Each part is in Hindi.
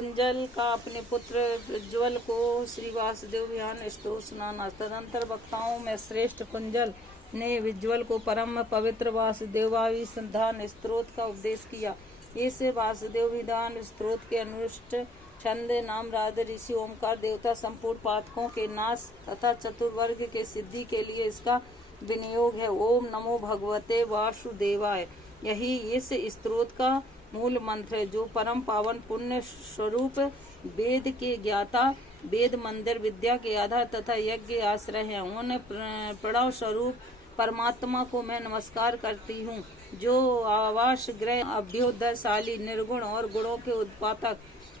कुंजल का अपने पुत्र प्रज्वल को श्री वासुदेव ज्ञान स्तोत्र सुनाना। तदंतर वक्ताओं में श्रेष्ठ कुंजल ने विज्वल को परम पवित्र वासुदेवावी संधान स्त्रोत का उपदेश किया। इस वासुदेव विधान स्त्रोत के अनुष्ठ छंद नाम राध ऋषि ओमकार देवता संपूर्ण पातकों के नाश तथा चतुर्वर्ग के सिद्धि के लिए इसका विनियोग है। ओम नमो भगवते वासुदेवाय, यही इस स्त्रोत का मूल मंत्र है, जो परम पावन पुण्य स्वरूप वेद के ज्ञाता, वेद मंदिर विद्या के आधार तथा यज्ञ आश्रय है। उन प्रणव स्वरूप परमात्मा को मैं नमस्कार करती हूँ, जो आवास ग्रह अभ्युदयशाली निर्गुण और गुणों के उत्पादक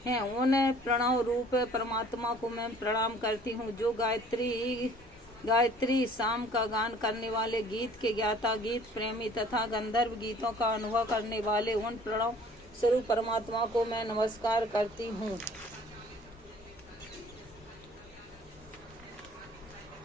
हैं। उन प्रणव रूप परमात्मा को मैं प्रणाम करती हूँ, जो गायत्री शाम का गान करने वाले, गीत के ज्ञाता, गीत प्रेमी तथा गंधर्व गीतों का अनुभव करने वाले उन प्रणव स्वरूप परमात्मा को मैं नमस्कार करती हूँ,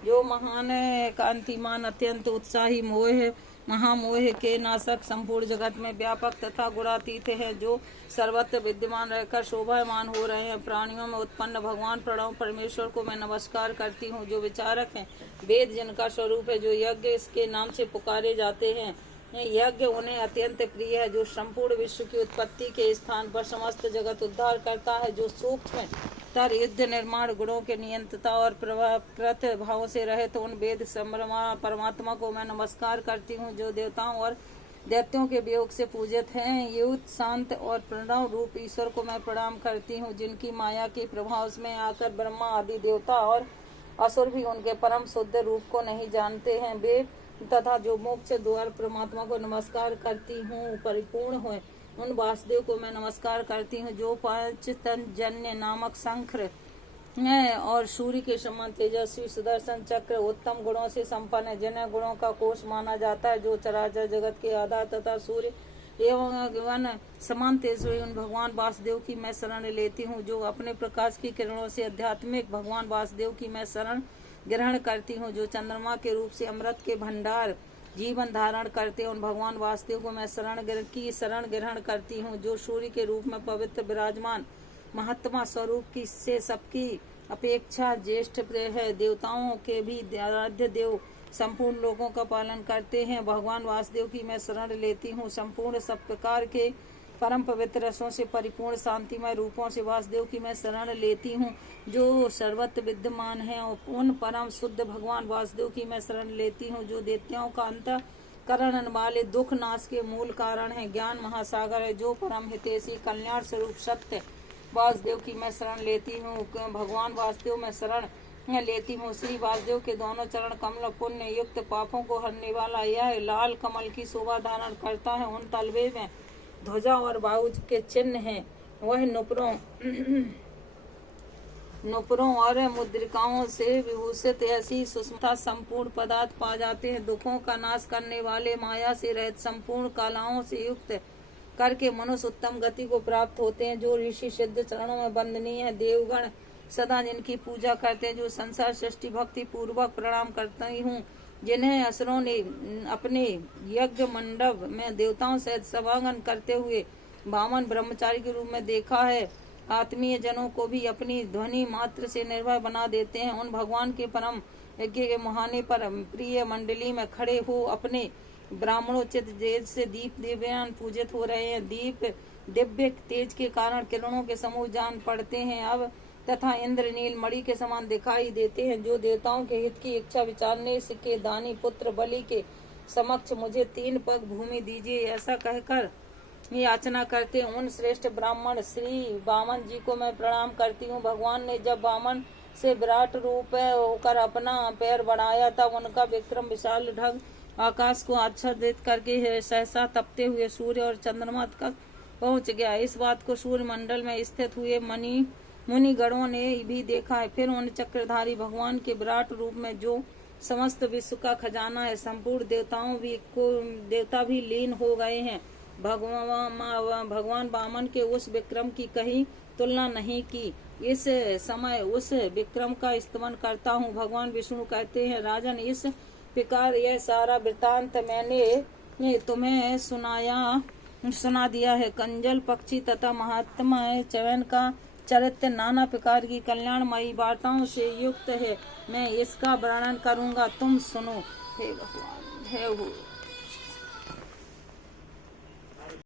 जो महान कांतिमान अत्यंत उत्साही मोह महामोह के नाशक संपूर्ण जगत में व्यापक तथा गुणातीत है, जो सर्वत्र विद्यमान रहकर शोभायमान हो रहे हैं। प्राणियों में उत्पन्न भगवान प्रणव परमेश्वर को मैं नमस्कार करती हूँ, जो विचारक हैं, वेद जिनका स्वरूप है, जो यज्ञ इसके नाम से पुकारे जाते हैं। यज्ञ उन्हें अत्यंत प्रिय है, जो संपूर्ण विश्व की उत्पत्ति के स्थान पर समस्त जगत उद्धार करता है, जो सूक्ष्म तर युद्ध निर्माण गुणों के नियंत्रता और प्रभावकृत भावों से रहित उन वेद परमात्मा को मैं नमस्कार करती हूँ, जो देवताओं और दैत्यों के वियोग से पूजित हैं। युक्त शांत और प्रणव रूप ईश्वर को मैं प्रणाम करती हूँ, जिनकी माया के प्रभाव में आकर ब्रह्मा आदि देवता और असुर भी उनके परम शुद्ध रूप को नहीं जानते हैं। वे तथा जो मोक्ष द्वार परमात्मा को नमस्कार करती हूँ परिपूर्ण हुए उन वासुदेव को मैं नमस्कार करती हूँ, जो पंचतंजन्य नामक शंकर है और सूर्य के समान तेजस्वी सुदर्शन चक्र उत्तम गुणों से संपन्न है, जिन्हें गुणों का कोष माना जाता है, जो चराचर जगत के आधार तथा सूर्य एवं समान तेजस्वी उन भगवान वासुदेव की मैं शरण लेती हूँ, जो अपने प्रकाश की किरणों से आध्यात्मिक भगवान वासुदेव की मैं शरण ग्रहण करती हूँ, जो चंद्रमा के रूप से अमृत के भंडार जीवन धारण करते हैं। उन भगवान वासुदेव को मैं शरण ग्रहण करती हूँ, जो सूर्य के रूप में पवित्र विराजमान महात्मा स्वरूप की से सबकी अपेक्षा ज्येष्ठ है। देवताओं के भी आराध्य देव संपूर्ण लोगों का पालन करते हैं। भगवान वासुदेव की मैं शरण लेती हूँ, संपूर्ण सब प्रकार के परम पवित्र रसों से परिपूर्ण शांतिमय रूपों से वासुदेव की मैं शरण लेती हूँ, जो सर्वत्र विद्यमान है। उन परम शुद्ध भगवान वासुदेव की मैं शरण लेती हूँ, जो दैत्यों का अंत करण वाले दुख नाश के मूल कारण है, ज्ञान महासागर है, जो परम हितैषी कल्याण स्वरूप सत्य वासुदेव की मैं शरण लेती हूँ। भगवान वासुदेव में शरण लेती हूँ। श्री वासुदेव के दोनों चरण कमल पुण्य युक्त पापों को हरने वाला यह लाल कमल की शोभा धारण करता है। उन तलवे में ध्वजा और बाहुज के चिन्ह हैं। वह नुपुरों और मुद्रिकाओं से विभूषित ऐसी सुष्मिता संपूर्ण पदार्थ पा जाते हैं। दुखों का नाश करने वाले माया से रहित संपूर्ण कलाओं से युक्त करके मनुष्य उत्तम गति को प्राप्त होते हैं, जो ऋषि सिद्ध चरणों में वंदनीय है। देवगण सदा जिनकी पूजा करते हैं, जो संसार सृष्टि भक्ति पूर्वक प्रणाम करती हूँ, जिन्हें असुरों ने अपने यज्ञ मंडप में देवताओं सहित सभागन करते हुए वामन ब्रह्मचारी के रूप में देखा है। आत्मीय जनों को भी अपनी ध्वनि मात्र से निर्भय बना देते हैं। उन भगवान के परम यज्ञ के मुहाने पर प्रिय मंडली में खड़े हो अपने ब्राह्मणोचित तेज से दीप दिव्यान पूजित हो रहे हैं। दीप दिव्य तेज के कारण किरणों के समूह जान पड़ते हैं अब तथा इंद्रनील मणि के समान दिखाई देते हैं, जो देवताओं के हित की इच्छा विचारने के दानी पुत्र बलि के समक्ष मुझे 3 पग भूमि दीजिए ऐसा कहकर याचना करते। उन श्रेष्ठ ब्राह्मण श्री वामन जी को मैं प्रणाम करती हूँ। भगवान ने जब वामन से विराट रूप होकर अपना पैर बढ़ाया, तब उनका विक्रम विशाल ढंग आकाश को आच्छादित करके सहसा तपते हुए सूर्य और चंद्रमा तक पहुँच गया। इस बात को सूर्य मंडल में स्थित हुए मुनिगणों ने भी देखा है। फिर उन चक्रधारी भगवान के विराट रूप में जो समस्त विश्व का खजाना है, संपूर्ण देवता भी लीन हो गए हैं। भगवान वामन के उस विक्रम की कहीं तुलना नहीं की। इस समय उस विक्रम का स्तमन करता हूँ। भगवान विष्णु कहते हैं, राजन, इस प्रकार यह सारा वृतांत मैंने तुम्हें सुना दिया है। कंजल पक्षी तथा महात्मा चयन का चरित्र नाना प्रकार की कल्याणमयी वार्ताओं से युक्त है। मैं इसका वर्णन करूंगा, तुम सुनो। हे भगवान,